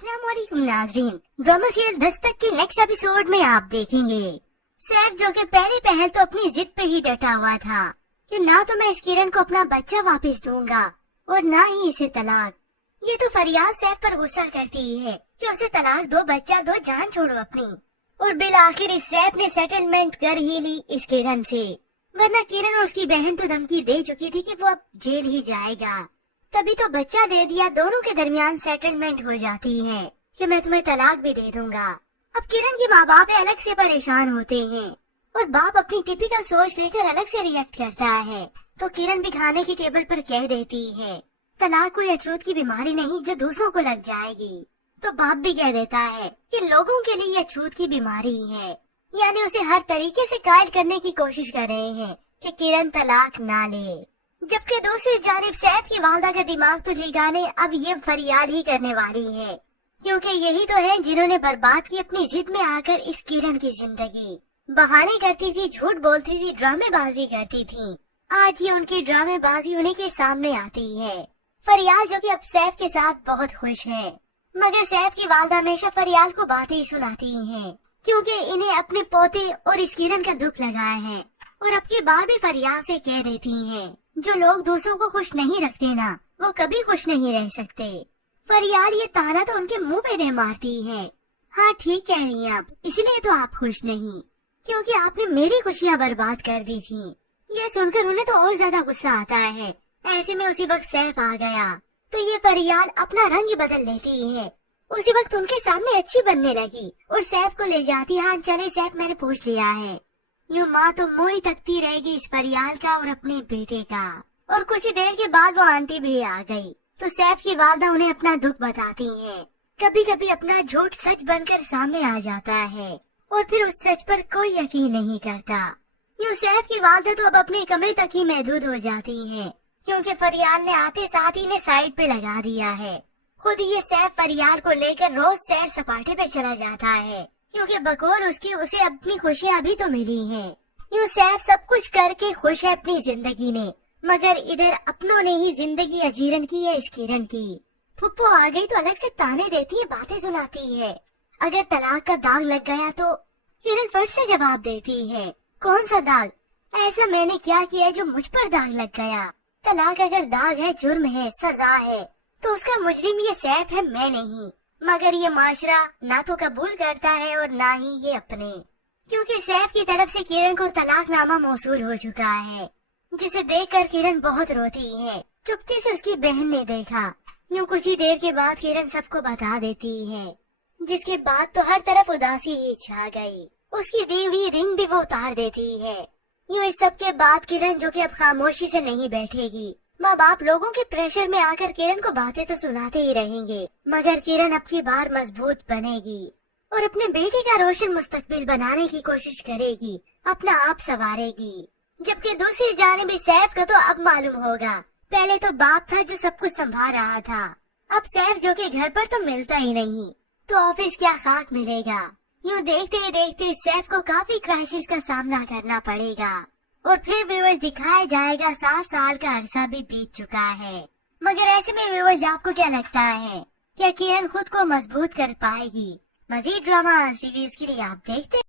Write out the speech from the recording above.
अस्सलाम वालेकुम नाज़रीन, ड्रामा सीरियल दस्तक के नेक्स्ट एपिसोड में आप देखेंगे सैफ जो कि पहले पहल तो अपनी जिद पे ही डटा हुआ था कि ना तो मैं इस किरण को अपना बच्चा वापस दूंगा और ना ही इसे तलाक। ये तो फरियाद सैफ पर गुस्सा करती है कि उसे तलाक दो, बच्चा दो, जान छोड़ो अपनी। और बिल आखिर इस सैफ ने सेटलमेंट कर ही ली इस किरण से, वरना किरण और उसकी बहन तो धमकी दे चुकी थी कि वो अब जेल ही जाएगा। तभी तो बच्चा दे दिया, दोनों के दरमियान सेटलमेंट हो जाती है कि मैं तुम्हें तलाक भी दे दूंगा। अब किरण के माँ बाप अलग से परेशान होते हैं और बाप अपनी टिपिकल सोच लेकर अलग से रिएक्ट करता है। तो किरण भी खाने की टेबल पर कह देती है तलाक कोई अछूत की बीमारी नहीं जो दूसरों को लग जाएगी। तो बाप भी कह देता है कि लोगों के लिए अछूत की बीमारी है, यानी उसे हर तरीके से कायल करने की कोशिश कर रहे हैं कि किरण तलाक ना ले। जबकि दूसरी जानिब सैफ की वालदा का दिमाग तो ठिकाने अब ये फरियाद ही करने वाली है, क्योंकि यही तो है जिन्होंने बर्बाद की अपनी जिद में आकर इस किरण की जिंदगी। बहाने करती थी, झूठ बोलती थी, ड्रामेबाजी करती थी। आज ये उनकी ड्रामेबाजी उन्हीं के सामने आती है। फरियाद जो कि अब सैफ के साथ बहुत खुश है, मगर सैफ की वालदा हमेशा फरियाद को बातें ही सुनाती हैं, क्योंकि इन्हें अपने पोते और इस किरण का दुख लगा है। और अब की बार भी फरियाद से कह देती हैं जो लोग दूसरों को खुश नहीं रखते ना, वो कभी खुश नहीं रह सकते। फरियाद ये ताना तो उनके मुंह पे दे मारती है। हाँ ठीक कह रही हैं आप, इसलिए तो आप खुश नहीं, क्योंकि आपने मेरी खुशियाँ बर्बाद कर दी थी। ये सुनकर उन्हें तो और ज्यादा गुस्सा आता है। ऐसे में उसी वक्त सैफ आ गया तो ये फरियाद अपना रंग बदल लेती है। उसी वक्त उनके सामने अच्छी बनने लगी और सैफ को ले जाती। हाँ चले सैफ, मैंने पूछ लिया है। यूँ माँ तो मुँह ही तकती रहेगी इस फरियाद का और अपने बेटे का। और कुछ ही देर के बाद वो आंटी भी आ गई तो सैफ की वालदा उन्हें अपना दुख बताती है। कभी कभी अपना झूठ सच बनकर सामने आ जाता है और फिर उस सच पर कोई यकीन नहीं करता। यूँ सैफ की वालदा तो अब अपने कमरे तक ही महदूद हो जाती है, क्योंकि फरियाद ने आते साथ ही ने साइड पे लगा दिया है। खुद ये सैफ फरियाद को लेकर रोज सैर सपाटे पे चला जाता है, क्योंकि बकौल उसकी उसे अपनी खुशियाँ अभी तो मिली हैं। यूँ सैफ सब कुछ करके खुश है अपनी जिंदगी में, मगर इधर अपनों ने ही जिंदगी अजीरन की है इस किरण की। फुप्पो आ गई तो अलग से ताने देती है, बातें सुनाती है। अगर तलाक का दाग लग गया तो किरण फट से जवाब देती है कौन सा दाग? ऐसा मैंने क्या किया जो मुझ पर दाग लग गया? तलाक अगर दाग है, जुर्म है, सजा है, तो उसका मुजरिम ये सैफ है, मैं नहीं। मगर ये माशरा ना तो कबूल करता है और ना ही ये अपने, क्योंकि सैफ की तरफ से किरण को तलाकनामा मौसूल हो चुका है, जिसे देखकर किरण बहुत रोती है। चुपके से उसकी बहन ने देखा। यूँ कुछ ही देर के बाद किरण सबको बता देती है, जिसके बाद तो हर तरफ उदासी ही छा गई। उसकी दी हुई रिंग भी वो उतार देती है। यूँ इस सब के बाद किरण जो कि अब खामोशी से नहीं बैठेगी। माँ बाप लोगों के प्रेशर में आकर किरण को बातें तो सुनाते ही रहेंगे, मगर किरण अब की बार मजबूत बनेगी और अपने बेटे का रोशन मुस्तकबिल बनाने की कोशिश करेगी, अपना आप संवारेगी। जबकि दूसरी जानिब सैफ का तो अब मालूम होगा, पहले तो बाप था जो सब कुछ संभाल रहा था, अब सैफ जो कि घर पर तो मिलता ही नहीं, तो ऑफिस क्या खाक मिलेगा। यूँ देखते ही देखते सैफ को काफी क्राइसिस का सामना करना पड़ेगा और फिर व्यूअर्स दिखाया जाएगा 7 साल का अरसा भी बीत चुका है। मगर ऐसे में व्यूअर्स आपको क्या लगता है, क्या किरण खुद को मजबूत कर पाएगी? मजीद ड्रामा रिव्यूज के लिए आप देखते